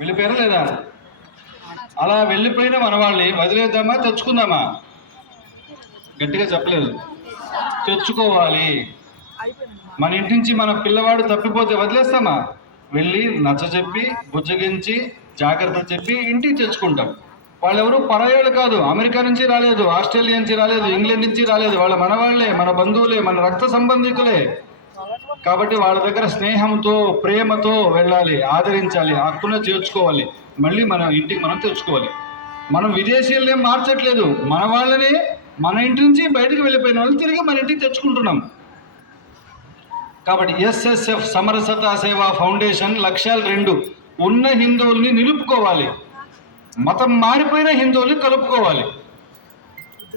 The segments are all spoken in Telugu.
వెళ్ళిపోయారా లేదా? అలా వెళ్ళిపోయిన మన వాళ్ళని వదిలేద్దామా తెచ్చుకుందామా? గట్టిగా చెప్పలేదు. తెచ్చుకోవాలి. మన ఇంటి నుంచి మన పిల్లవాడు తప్పిపోతే వదిలేస్తామా? వెళ్ళి నచ్చ చెప్పి బుజ్జగించి జాగ్రత్త చెప్పి ఇంటికి తెచ్చుకుంటాం. వాళ్ళెవరు పరాయాలు కాదు. అమెరికా నుంచి రాలేదు ఆస్ట్రేలియా నుంచి రాలేదు ఇంగ్లాండ్ నుంచి రాలేదు. వాళ్ళ మనవాళ్ళే మన బంధువులే మన రక్త సంబంధికులే. కాబట్టి వాళ్ళ దగ్గర స్నేహంతో ప్రేమతో వెళ్ళాలి ఆదరించాలి హక్కున చేర్చుకోవాలి మళ్ళీ మన ఇంటికి మనం తెచ్చుకోవాలి. మనం విదేశీయులనే మార్చట్లేదు. మన వాళ్ళని మన ఇంటి నుంచి బయటకు వెళ్ళిపోయిన వాళ్ళు తిరిగి మన ఇంటికి తెచ్చుకుంటున్నాం. కాబట్టి ఎస్ఎస్ఎఫ్ సమరసత సేవా ఫౌండేషన్ లక్ష్యాలు రెండు. ఉన్న హిందువుల్ని నిలుపుకోవాలి. మతం మారిపోయిన హిందువుల్ని కలుపుకోవాలి.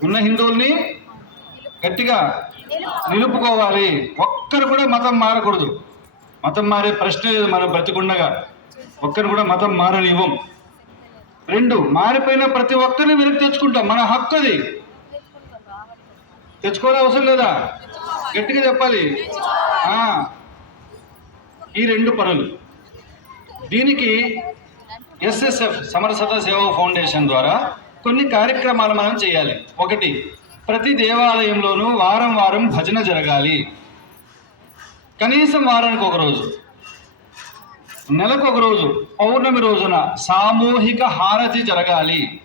ఉన్న హిందువుల్ని గట్టిగా నిలుపుకోవాలి. ఒక్కరు కూడా మతం మారకూడదు. మతం మారే ప్రశ్న లేదు మనం బ్రతికుండగా. ఒక్కరు కూడా మతం మారనివ్వం. రెండు మారిపోయిన ప్రతి ఒక్కరిని వెనక్కి తెచ్చుకుంటాం. మన హక్కు అది. తెచ్చుకోవడం అవసరం లేదా? గట్టిగా చెప్పాలి. ఈ రెండు పనులు. దీనికి ఎస్ఎస్ఎఫ్ సమరసత సేవా ఫౌండేషన్ ద్వారా కొన్ని కార్యక్రమాలు మనం చేయాలి. ఒకటి ప్రతి దేవాలయంలోనూ వారం వారం భజన జరగాలి. కనీసం వారానికి ఒక రోజు. నెలకు ఒక రోజు పౌర్ణమి రోజున సామూహిక హారతి జరగాలి.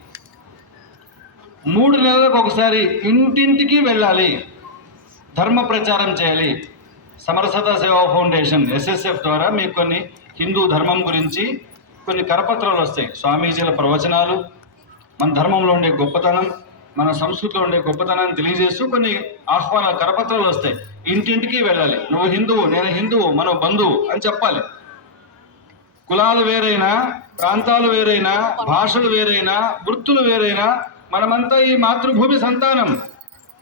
మూడు నెలలకు ఒకసారి ఇంటింటికి వెళ్ళాలి. ధర్మ ప్రచారం చేయాలి. సమరసత సేవా ఫౌండేషన్ ఎస్ఎస్ఎఫ్ ద్వారా మీకు కొన్ని హిందూ ధర్మం గురించి కొన్ని కరపత్రాలు వస్తాయి. స్వామీజీల ప్రవచనాలు మన ధర్మంలో ఉండే గొప్పతనం మన సంస్కృతిలో ఉండే గొప్పతనాన్ని తెలియజేస్తూ కొన్ని ఆహ్వాన కరపత్రాలు వస్తాయి. ఇంటింటికి వెళ్ళాలి. నువ్వు హిందువు నేను హిందువు మనం బంధువు అని చెప్పాలి. కులాలు వేరైనా ప్రాంతాలు వేరైనా భాషలు వేరైనా వృత్తులు వేరైనా మనమంతా ఈ మాతృభూమి సంతానం.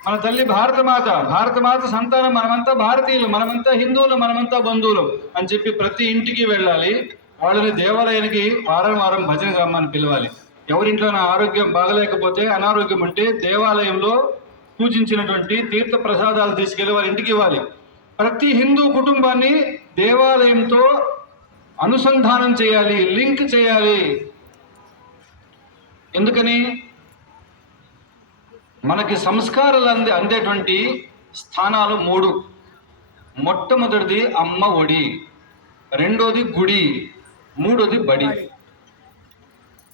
మన తల్లి భారతమాత భారతమాత సంతానం మనమంతా భారతీయులు మనమంతా హిందువులు మనమంతా బంధువులు అని చెప్పి ప్రతి ఇంటికి వెళ్ళాలి. వాళ్ళని దేవాలయానికి వారం వారం భజన రమ్మని పిలవాలి. ఎవరింట్లో నా ఆరోగ్యం బాగలేకపోతే అనారోగ్యం ఉంటే దేవాలయంలో పూజించినటువంటి తీర్థ ప్రసాదాలు తీసుకెళ్ళి వారి ఇంటికి ఇవ్వాలి. ప్రతి హిందూ కుటుంబాన్ని దేవాలయంతో అనుసంధానం చేయాలి లింక్ చేయాలి. ఎందుకని? మనకి సంస్కారాలు అందే అందేటువంటి స్థానాలు మూడు. మొట్టమొదటిది అమ్మ ఒడి రెండోది గుడి మూడోది బడి.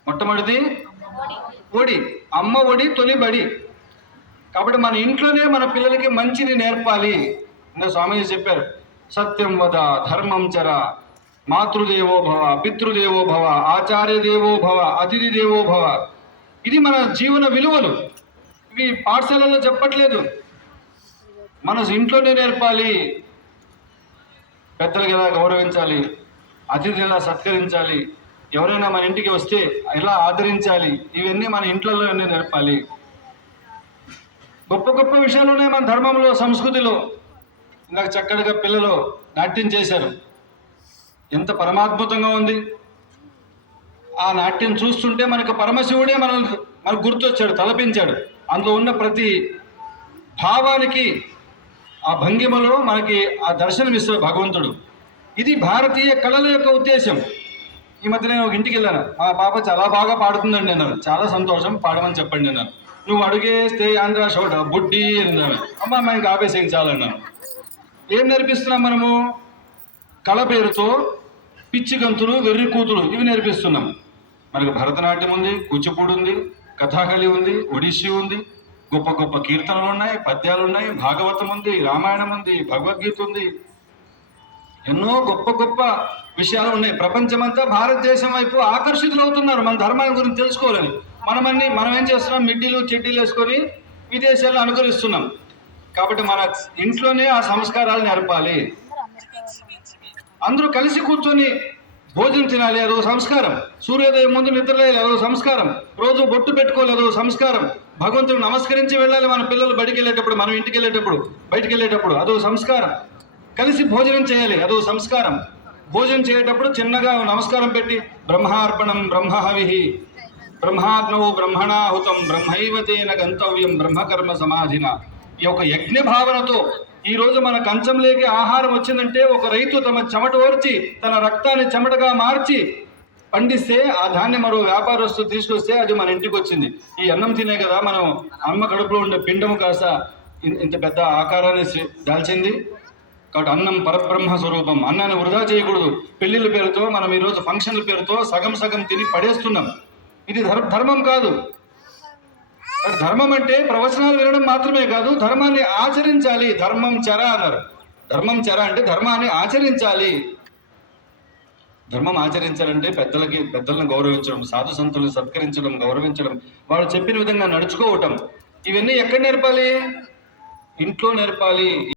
మొట్టమొదటిది ఒడి. అమ్మ ఒడి తొలి బడి. కాబట్టి మన ఇంట్లోనే మన పిల్లలకి మంచిని నేర్పాలి ఇంకా స్వామీజీ చెప్పారు. సత్యం వద ధర్మం చర. మాతృదేవో భవ పితృదేవో భవ ఆచార్య దేవో భవ అతిథి దేవో భవ. ఇది మన జీవన విలువలు. ఇవి పాఠశాలలో చెప్పట్లేదు. మన ఇంట్లోనే నేర్పాలి. పెద్దలకు ఎలా గౌరవించాలి? అతిథిని ఎలా సత్కరించాలి? ఎవరైనా మన ఇంటికి వస్తే ఎలా ఆదరించాలి? ఇవన్నీ మన ఇంట్లోనే నేర్పాలి. గొప్ప గొప్ప విషయాలునే మన ధర్మంలో సంస్కృతిలో. ఇందాక చక్కటిగా పిల్లలు నాట్యం చేశారు. ఎంత పరమాద్భుతంగా ఉంది. ఆ నాట్యం చూస్తుంటే మనకు పరమశివుడే మన మనకు గుర్తొచ్చాడు తలపించాడు. అందులో ఉన్న ప్రతి భావానికి ఆ భంగిమలో మనకి ఆ దర్శనమిస్తాడు భగవంతుడు. ఇది భారతీయ కళల యొక్క ఉద్దేశం ఈ మధ్య నేను ఒక ఇంటికి వెళ్ళాను. మా పాప చాలా బాగా పాడుతుందండి అన్నారు. చాలా సంతోషం పాడమని చెప్పండి అన్నారు. నువ్వు అడుగేస్తే ఆంధ్ర షోట బుడ్డి అన్నారు. అమ్మ మా ఇంకా ఆపేసేయం చాలన్నాను ఏం నేర్పిస్తున్నాం మనము? కళ పేరుతో పిచ్చి గంతులు వెర్రి కూతులు ఇవి నేర్పిస్తున్నాం. మనకు భరతనాట్యం ఉంది కూచిపూడి ఉంది కథాకళి ఉంది ఒడిస్సీ ఉంది. గొప్ప గొప్ప కీర్తనలు ఉన్నాయి పద్యాలు ఉన్నాయి భాగవతం ఉంది రామాయణం ఉంది భగవద్గీత ఉంది. ఎన్నో గొప్ప గొప్ప విషయాలు ఉన్నాయి. ప్రపంచమంతా భారతదేశం వైపు ఆకర్షితులు అవుతున్నారు మన ధర్మాల గురించి తెలుసుకోవాలని మనమన్ని మనం ఏం చేస్తున్నాం? మిడ్డీలు చెడ్డీలు వేసుకొని విదేశాల్లో అనుకరిస్తున్నాం. కాబట్టి మన ఇంట్లోనే ఆ సంస్కారాలు నేర్పాలి. అందరూ కలిసి కూర్చొని భోజనం తినాలి. అదో సంస్కారం. సూర్యోదయం ముందు నిద్రలేయాలి అదో సంస్కారం. రోజు బొట్టు పెట్టుకోవాలి. అదో సంస్కారం. భగవంతుడు నమస్కరించి వెళ్ళాలి. మన పిల్లలు బడికి వెళ్ళేటప్పుడు మనం ఇంటికి వెళ్ళేటప్పుడు బయటికి వెళ్ళేటప్పుడు. అదో సంస్కారం. కలిసి భోజనం చేయాలి. అదో సంస్కారం. భోజనం చేయటప్పుడు చిన్నగా నమస్కారం పెట్టి బ్రహ్మార్పణం బ్రహ్మహవిహి బ్రహ్మాగ్నవు బ్రహ్మణాహుతం బ్రహ్మైవతేన గంతవ్యం బ్రహ్మకర్మ సమాధిన. ఈ యొక్క యజ్ఞ భావనతో ఈ రోజు మన కంచంలోకి ఆహారం వచ్చిందంటే ఒక రైతు తమ చెమట ఓర్చి తన రక్తాన్ని చెమటగా మార్చి పండిస్తే ఆ ధాన్యం మరో వ్యాపారస్తు తీసుకొస్తే అది మన ఇంటికి వచ్చింది. ఈ అన్నం తినే కదా మనం అమ్మ కడుపులో ఉండే పిండము కాస్త ఇంత పెద్ద ఆకారాన్ని దాల్చింది. కాబట్టి అన్నం పరబ్రహ్మ స్వరూపం. అన్నాన్ని వృధా చేయకూడదు. పెళ్ళిళ్ళ పేరుతో మనం ఈరోజు ఫంక్షన్ల పేరుతో సగం సగం తిని పడేస్తున్నాం. ఇది ధర్ ధర్మం కాదు. ధర్మం అంటే ప్రవచనాలు వినడం మాత్రమే కాదు ధర్మాన్ని ఆచరించాలి. ధర్మం చర అన్నారు. ధర్మం చర అంటే ధర్మాన్ని ఆచరించాలి. ధర్మం ఆచరించాలంటే పెద్దలకి పెద్దలను గౌరవించడం సాధు సంతులను సత్కరించడం గౌరవించడం వాళ్ళు చెప్పిన విధంగా నడుచుకోవటం. ఇవన్నీ ఎక్కడ నేర్పాలి? ఇంట్లో నేర్పాలి.